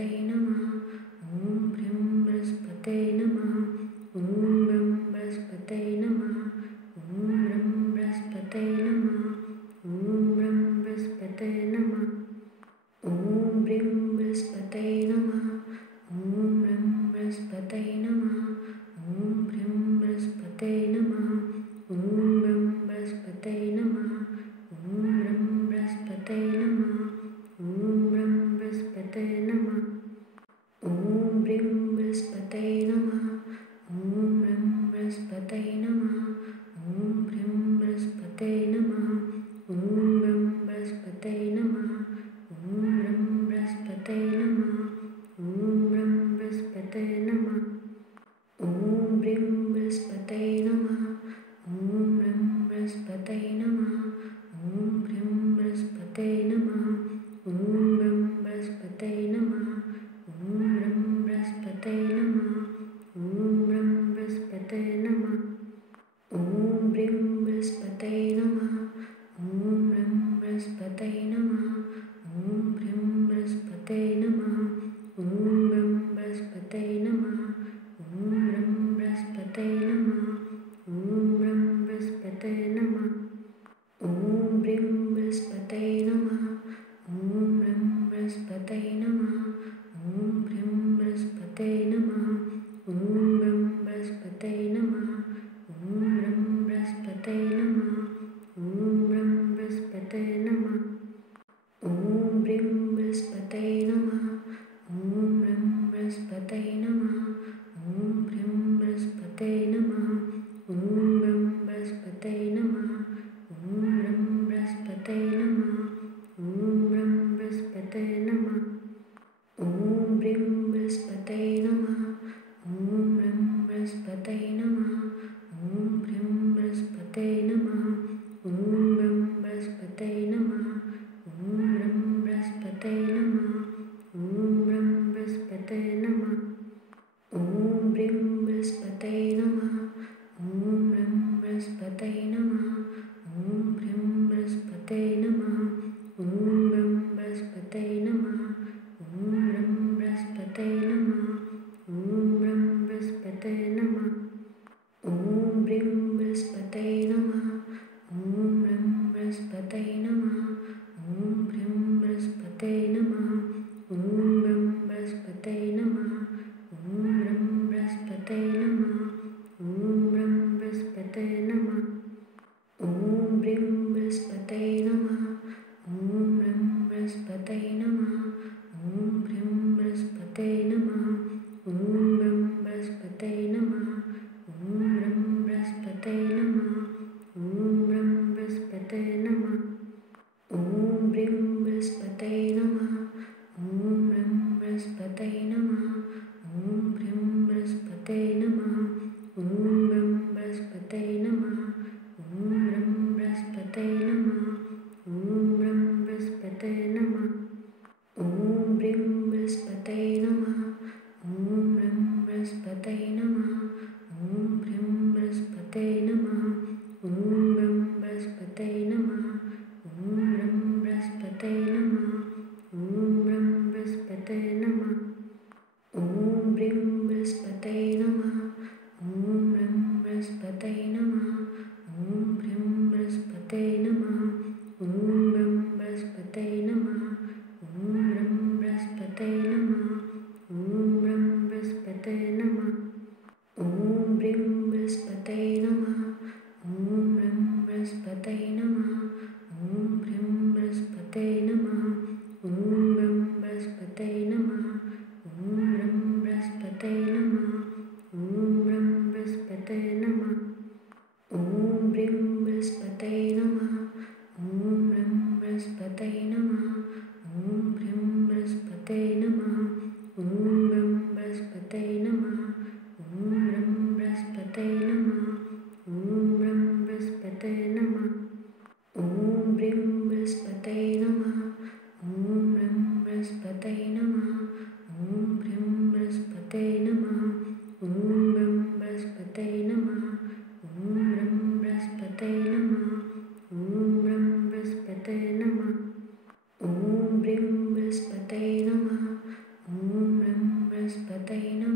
बृहस्पतये नमः। ॐ भ्रीं बृहस्पतये नमः। ॐ ब्रं बृहस्पतये नमः। ॐ ब्रं बृहस्पतये नमः। ॐ ब्रं बृहस्पतये नमः। ॐ ब्रीं बृहस्पतये नमः। ॐ ब्रं बृहस्पतये नमः। ॐ भ्रीं बृहस्पतये नमः। ॐ ब्रं बृहस्पतये नमः। ॐ ब्रं बृहस्पतये नमः। ॐ ब्रं बृहस्पतये नमः। ॐ ब्रीं बृहस्पतये नमः। ॐ ब्रं बृहस्पतये नमः। ॐ भ्रीं बृहस्पतये नमः। ॐ ब्रं बृहस्पतये नमः। ॐ ब्रं बृहस्पतये नमः। ॐ ब्रं बृहस्पतये नमः। ॐ ब्रीं बृहस्पतये नमः। ॐ ब्रं बृहस्पतये नमः। ॐ भ्रीं बृहस्पतये नमः। ॐ ब्रं बृहस्पतये नमः। ॐ ब्रं बृहस्पतये नमः। ॐ ब्रं बृहस्पतये नमः। ॐ ब्रीं बृहस्पतये नमः। ॐ ब्रं बृहस्पतये नमः। ॐ भ्रीं बृहस्पतये नमः। ॐ ब्रं बृहस्पतये नमः। ॐ ब्रं बृहस्पतये नमः। ॐ ब्रं बृहस्पतये नमः। ॐ ब्रीं बृहस्पतये नमः। ॐ ब्रं बृहस्पतये नमः। ॐ भ्रीं बृहस्पतये नमः। ॐ ब्रं बृहस्पतये नमः। ॐ ब्रं बृहस्पतये नमः। ॐ ब्रं बृहस्पतये नमः। ॐ ब्रीं बृहस्पतये नमः। ॐ ब्रं बृहस्पतये नमः। ॐ भ्रीं बृहस्पतये नमः। ॐ ब्रं बृहस्पतये नमः। ॐ ब्रं बृहस्पतये नमः। ॐ ब्रं बृहस्पतये नमः। ॐ ब्रीं बृहस्पतये नमः। ॐ ब्रं बृहस्पतये नमः। ॐ भ्रीं बृहस्पतये नमः। ॐ ब्रं बृहस्पतये नमः। ॐ ब्रं बृहस्पतये नमः। ॐ ब्रं बृहस्पतये नमः। ॐ ब्रीं बृहस्पतये नमः। ॐ ब्रं बृहस्पतये नमः। ॐ भ्रीं बृहस्पतये नमः। ॐ ब्रं बृहस्पतये नमः। ॐ ब्रं बृहस्पतये नमः। ॐ ब्रं बृहस्पतये नमः। ॐ ब्रीं बृहस्पतये नमः। ॐ ब्रं बृहस्पतये नमः। ॐ भ्रीं बृहस्पतये नमः। ॐ ब्रं बृहस्पतये नमः। ॐ ब्रं बृहस्पतये नमः। ॐ ब्रं बृहस्पतये नमः। ॐ ब्रीं बृहस्पतये नमः। ॐ ब्रं बृहस्पतये नमः। ॐ भ्रीं बृहस्पतये नमः। ॐ ब्रं बृहस्पतये नमः। ॐ ब्रं बृहस्पतये नमः। ॐ ब्रं बृहस्पतये नमः। ॐ ब्रीं बृहस्पतये नमः। ॐ ब्रं बृहस्पतये नमः। ॐ भ्रीं बृहस्पतये नमः। ॐ ब्रं बृहस्पतये नमः। ॐ ब्रं बृहस्पतये नमः। ॐ ब्रं बृहस्पतये नमः। ॐ ब्रीं बृहस्पतये नमः। ॐ ब्रं बृहस्पतये नमः। ॐ भ्रीं बृहस्पतये नमः। ॐ ब्रं बृहस्पतये नमः। ॐ ब्रं बृहस्पतये नमः। ॐ ब्रं बृहस्पतये नमः। ॐ ब्रीं बृहस्पतये नमः। ॐ ब्रं बृहस्पतये नमः। ॐ भ्रीं बृहस्पतये नमः। ॐ ब्रं बृहस्पतये नमः। ॐ ब्रं बृहस्पतये नमः। ॐ ब्रं बृहस्पतये नमः। ॐ ब्रीं बृहस्पतये नमः। ॐ ब्रं बृहस्पतये नमः। ॐ भ्रीं बृहस्पतये नमः। ॐ ब्रं बृहस्पतये नमः। ॐ ब्रं बृहस्पतये नमः। ॐ ब्रं बृहस्पतये नमः। ॐ ब्रीं बृहस्पतये नमः। ॐ ब्रं बृहस्पतये नमः। ॐ भ्रीं बृहस्पतये नमः। ॐ ब्रं बृहस्पतये नमः। ॐ ब्रं बृहस्पतये नमः। ॐ ब्रं बृहस्पतये नमः। ॐ ब्रीं बृहस्पतये नमः। ॐ ब्रं बृहस्पतये नमः। ॐ भ्रीं बृहस्पतये नमः। ॐ ब्रं बृहस्पतये नमः। ॐ ब्रं बृहस्पतये नमः। ॐ ब्रं बृहस्पतये नमः। ॐ ब्रीं बृहस्पतये नमः। ॐ ब्रह्म बृहस्पतये नमः।